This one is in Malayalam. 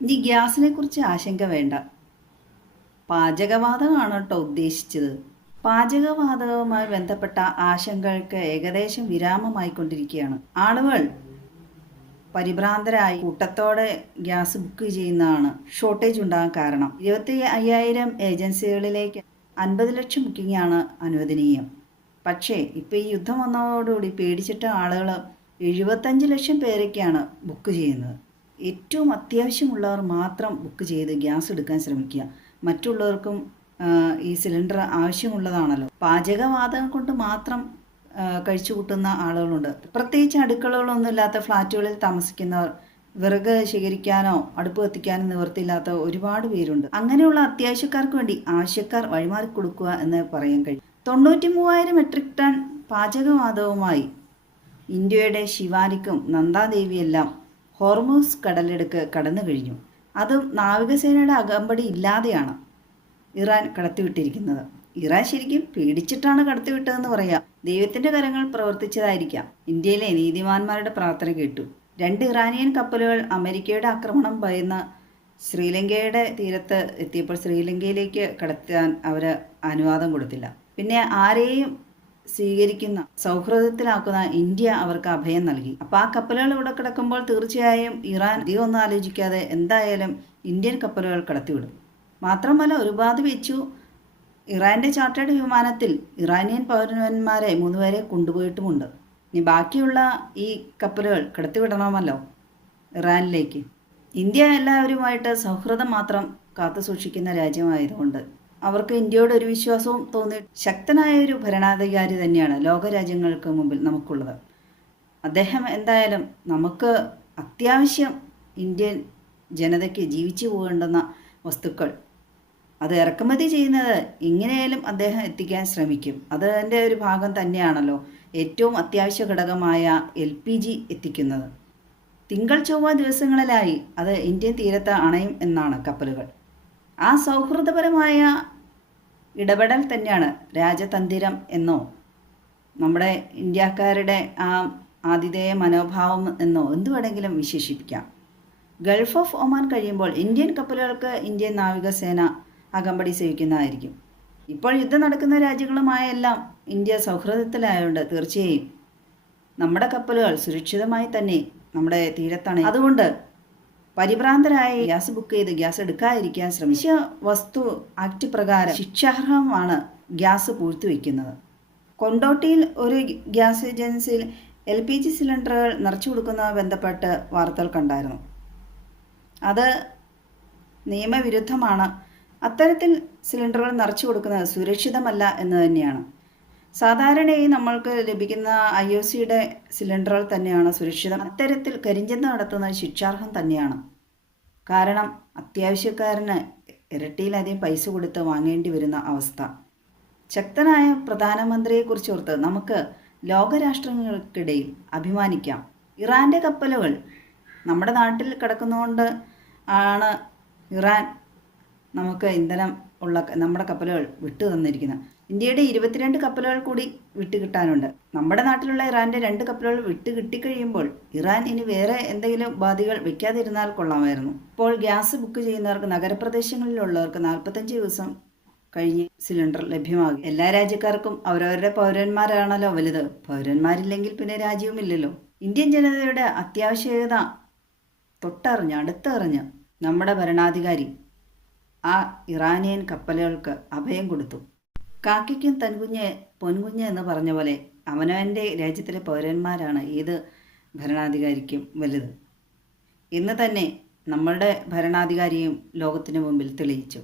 ഇനി ഗ്യാസിനെ കുറിച്ച് ആശങ്ക വേണ്ട. പാചകവാതകമാണ് കേട്ടോ ഉദ്ദേശിച്ചത്. പാചകവാതകവുമായി ബന്ധപ്പെട്ട ആശങ്കകൾക്ക് ഏകദേശം വിരാമമായിക്കൊണ്ടിരിക്കുകയാണ്. ആളുകൾ പരിഭ്രാന്തരായി കൂട്ടത്തോടെ ഗ്യാസ് ബുക്ക് ചെയ്യുന്നതാണ് ഷോർട്ടേജ് ഉണ്ടാകാൻ കാരണം. 25,000 ഏജൻസികളിലേക്ക് 50 ലക്ഷം ബുക്കിംഗാണ് അനുവദനീയം. പക്ഷേ ഇപ്പോൾ ഈ യുദ്ധം വന്നതോടുകൂടി പേടിച്ചിട്ട് ആളുകൾ 75 ലക്ഷം പേരൊക്കെയാണ് ബുക്ക് ചെയ്യുന്നത്. ഏറ്റവും അത്യാവശ്യമുള്ളവർ മാത്രം ബുക്ക് ചെയ്ത് ഗ്യാസ് എടുക്കാൻ ശ്രമിക്കുക. മറ്റുള്ളവർക്കും ഈ സിലിണ്ടർ ആവശ്യമുള്ളതാണല്ലോ. പാചകവാതകം കൊണ്ട് മാത്രം കഴിച്ചു കൂട്ടുന്ന ആളുകളുണ്ട്. പ്രത്യേകിച്ച് അടുക്കളകളൊന്നുമില്ലാത്ത ഫ്ലാറ്റുകളിൽ താമസിക്കുന്നവർ, വിറക് ശേഖരിക്കാനോ അടുപ്പ് കത്തിക്കാനോ നിവൃത്തിയില്ലാത്ത ഒരുപാട് പേരുണ്ട്. അങ്ങനെയുള്ള അത്യാവശ്യക്കാർക്ക് വേണ്ടി ആവശ്യക്കാർ വഴിമാറി കൊടുക്കുക എന്ന് പറയാൻ കഴിയും. 93,000 മെട്രിക് ടൺ പാചകവാതകവുമായി ഇന്ത്യയുടെ ശിവാലിക്കും നന്ദാദേവിയെല്ലാം ഹോർമൂസ് കടലിടുക്ക് കടന്നു കഴിഞ്ഞു. അതും നാവികസേനയുടെ അകമ്പടി ഇല്ലാതെയാണ് ഇറാൻ കടത്തിവിട്ടിരിക്കുന്നത്. ഇറാൻ ശരിക്കും പേടിച്ചിട്ടാണ് കടത്തിവിട്ടതെന്ന് പറയാം. ദൈവത്തിൻ്റെ കരങ്ങൾ പ്രവർത്തിച്ചതായിരിക്കാം. ഇന്ത്യയിലെ നീതിമാന്മാരുടെ പ്രാർത്ഥന കേട്ടു. 2 ഇറാനിയൻ കപ്പലുകൾ അമേരിക്കയുടെ ആക്രമണം ഭയന്ന് ശ്രീലങ്കയുടെ തീരത്ത് എത്തിയപ്പോൾ ശ്രീലങ്കയിലേക്ക് കടത്താൻ അവർ അനുവാദം കൊടുത്തില്ല. പിന്നെ ആരെയും സ്വീകരിക്കുന്ന, സൗഹൃദത്തിലാക്കുന്ന ഇന്ത്യ അവർക്ക് അഭയം നൽകി. അപ്പോൾ ആ കപ്പലുകൾ ഇവിടെ കിടക്കുമ്പോൾ തീർച്ചയായും ഇറാൻ അധികം ഒന്നും ആലോചിക്കാതെ എന്തായാലും ഇന്ത്യൻ കപ്പലുകൾ കടത്തിവിടും. മാത്രമല്ല ഒരുപാട് വെച്ചു ഇറാൻ്റെ ചാർട്ടേഡ് വിമാനത്തിൽ ഇറാനിയൻ പൗരന്മാരെ 3 പേരെ കൊണ്ടുപോയിട്ടുമുണ്ട്. ഇനി ബാക്കിയുള്ള ഈ കപ്പലുകൾ കടത്തിവിടണമല്ലോ ഇറാനിലേക്ക്. ഇന്ത്യ എല്ലാവരുമായിട്ട് സൗഹൃദം മാത്രം കാത്തു സൂക്ഷിക്കുന്ന രാജ്യമായതുകൊണ്ട് അവർക്ക് ഇന്ത്യയോട് ഒരു വിശ്വാസവും തോന്നി. ശക്തനായ ഒരു ഭരണാധികാരി തന്നെയാണ് ലോകരാജ്യങ്ങൾക്ക് മുമ്പിൽ നമുക്കുള്ളത്. അദ്ദേഹം എന്തായാലും നമുക്ക് അത്യാവശ്യം ഇന്ത്യൻ ജനതയ്ക്ക് ജീവിച്ചു പോകേണ്ടുന്ന വസ്തുക്കൾ അത് ഇറക്കുമതി ചെയ്യുന്നത് എങ്ങനെയായാലും അദ്ദേഹം എത്തിക്കാൻ ശ്രമിക്കും. അതിൻ്റെ ഒരു ഭാഗം തന്നെയാണല്ലോ ഏറ്റവും അത്യാവശ്യ ഘടകമായ LPG എത്തിക്കുന്നത്. തിങ്കൾ ചൊവ്വ ദിവസങ്ങളിലായി അത് ഇന്ത്യൻ തീരത്ത് അണയും എന്നാണ് കപ്പലുകൾ. ആ സൗഹൃദപരമായ ഇടപെടൽ തന്നെയാണ് രാജതന്ത്രം എന്നോ നമ്മുടെ ഇന്ത്യക്കാരുടെ ആ ആതിഥേയ മനോഭാവം എന്നോ എന്തു വേണമെങ്കിലും വിശേഷിപ്പിക്കാം. ഗൾഫ് ഓഫ് ഒമാൻ കഴിയുമ്പോൾ ഇന്ത്യൻ കപ്പലുകൾക്ക് ഇന്ത്യൻ നാവികസേന അകമ്പടി സേവിക്കുന്നതായിരിക്കും. ഇപ്പോൾ യുദ്ധം നടക്കുന്ന രാജ്യങ്ങളുമായെല്ലാം ഇന്ത്യ സൗഹൃദത്തിലായതുകൊണ്ട് തീർച്ചയായും നമ്മുടെ കപ്പലുകൾ സുരക്ഷിതമായി തന്നെ നമ്മുടെ തീരത്താണ്. അതുകൊണ്ട് പരിഭ്രാന്തരായി ഗ്യാസ് ബുക്ക് ചെയ്ത് ഗ്യാസ് എടുക്കാതിരിക്കാൻ ശ്രമിച്ച വസ്തു ആക്ട് പ്രകാരം ശിക്ഷാർഹമാണ് ഗ്യാസ് പൂഴ്ത്തിവെക്കുന്നത്. കൊണ്ടോട്ടിയിൽ ഒരു ഗ്യാസ് ഏജൻസിയിൽ LPG സിലിണ്ടറുകൾ നിറച്ചു കൊടുക്കുന്നതുമായി ബന്ധപ്പെട്ട് വാർത്തകൾ കണ്ടായിരുന്നു. അത് നിയമവിരുദ്ധമാണ്. അത്തരത്തിൽ സിലിണ്ടറുകൾ നിറച്ചു കൊടുക്കുന്നത് സുരക്ഷിതമല്ല എന്ന് തന്നെയാണ്. സാധാരണയായി നമ്മൾക്ക് ലഭിക്കുന്ന IOCയുടെ സിലിണ്ടറുകൾ തന്നെയാണ് സുരക്ഷിതം. അത്തരത്തിൽ കരിഞ്ചന്ത നടത്തുന്നത് ശിക്ഷാർഹം തന്നെയാണ്. കാരണം അത്യാവശ്യക്കാരന് ഇരട്ടിയിലധികം പൈസ കൊടുത്ത് വാങ്ങേണ്ടി വരുന്ന അവസ്ഥ. ശക്തനായ പ്രധാനമന്ത്രിയെക്കുറിച്ച് ഓർത്ത് നമുക്ക് ലോകരാഷ്ട്രങ്ങൾക്കിടയിൽ അഭിമാനിക്കാം. ഇറാൻ്റെ കപ്പലുകൾ നമ്മുടെ നാട്ടിൽ കിടക്കുന്നതുകൊണ്ട് ആണ് ഇറാൻ നമുക്ക് ഇന്ധനം ഉള്ള നമ്മുടെ കപ്പലുകൾ വിട്ടു തന്നിരിക്കുന്നത്. ഇന്ത്യയുടെ 22 കപ്പലുകൾ കൂടി വിട്ടുകിട്ടാനുണ്ട്. നമ്മുടെ നാട്ടിലുള്ള ഇറാൻ്റെ 2 കപ്പലുകൾ വിട്ട് കിട്ടിക്കഴിയുമ്പോൾ ഇറാൻ ഇനി വേറെ എന്തെങ്കിലും ഉപാധികൾ വെക്കാതിരുന്നാൽ കൊള്ളാമായിരുന്നു. ഇപ്പോൾ ഗ്യാസ് ബുക്ക് ചെയ്യുന്നവർക്ക്, നഗരപ്രദേശങ്ങളിലുള്ളവർക്ക് 45 ദിവസം കഴിഞ്ഞ് സിലിണ്ടർ ലഭ്യമാകും. എല്ലാ രാജ്യക്കാർക്കും അവരവരുടെ പൗരന്മാരാണല്ലോ വലുത്. പൗരന്മാരില്ലെങ്കിൽ പിന്നെ രാജ്യവുമില്ലല്ലോ. ഇന്ത്യൻ ജനതയുടെ അത്യാവശ്യകത തൊട്ടറിഞ്ഞ് അടുത്തറിഞ്ഞ് നമ്മുടെ ഭരണാധികാരി ആ ഇറാനിയൻ കപ്പലുകൾക്ക് അഭയം കൊടുത്തു. കാക്കയ്ക്കും തൻകുഞ്ഞ് പൊൻകുഞ്ഞ് എന്ന് പറഞ്ഞ പോലെ അവനവൻ്റെ രാജ്യത്തിലെ പൗരന്മാരാണ് ഏത് ഭരണാധികാരിക്കും വലുത്. ഇന്ന് തന്നെ നമ്മളുടെ ഭരണാധികാരിയും ലോകത്തിന് മുമ്പിൽ തെളിയിച്ചു.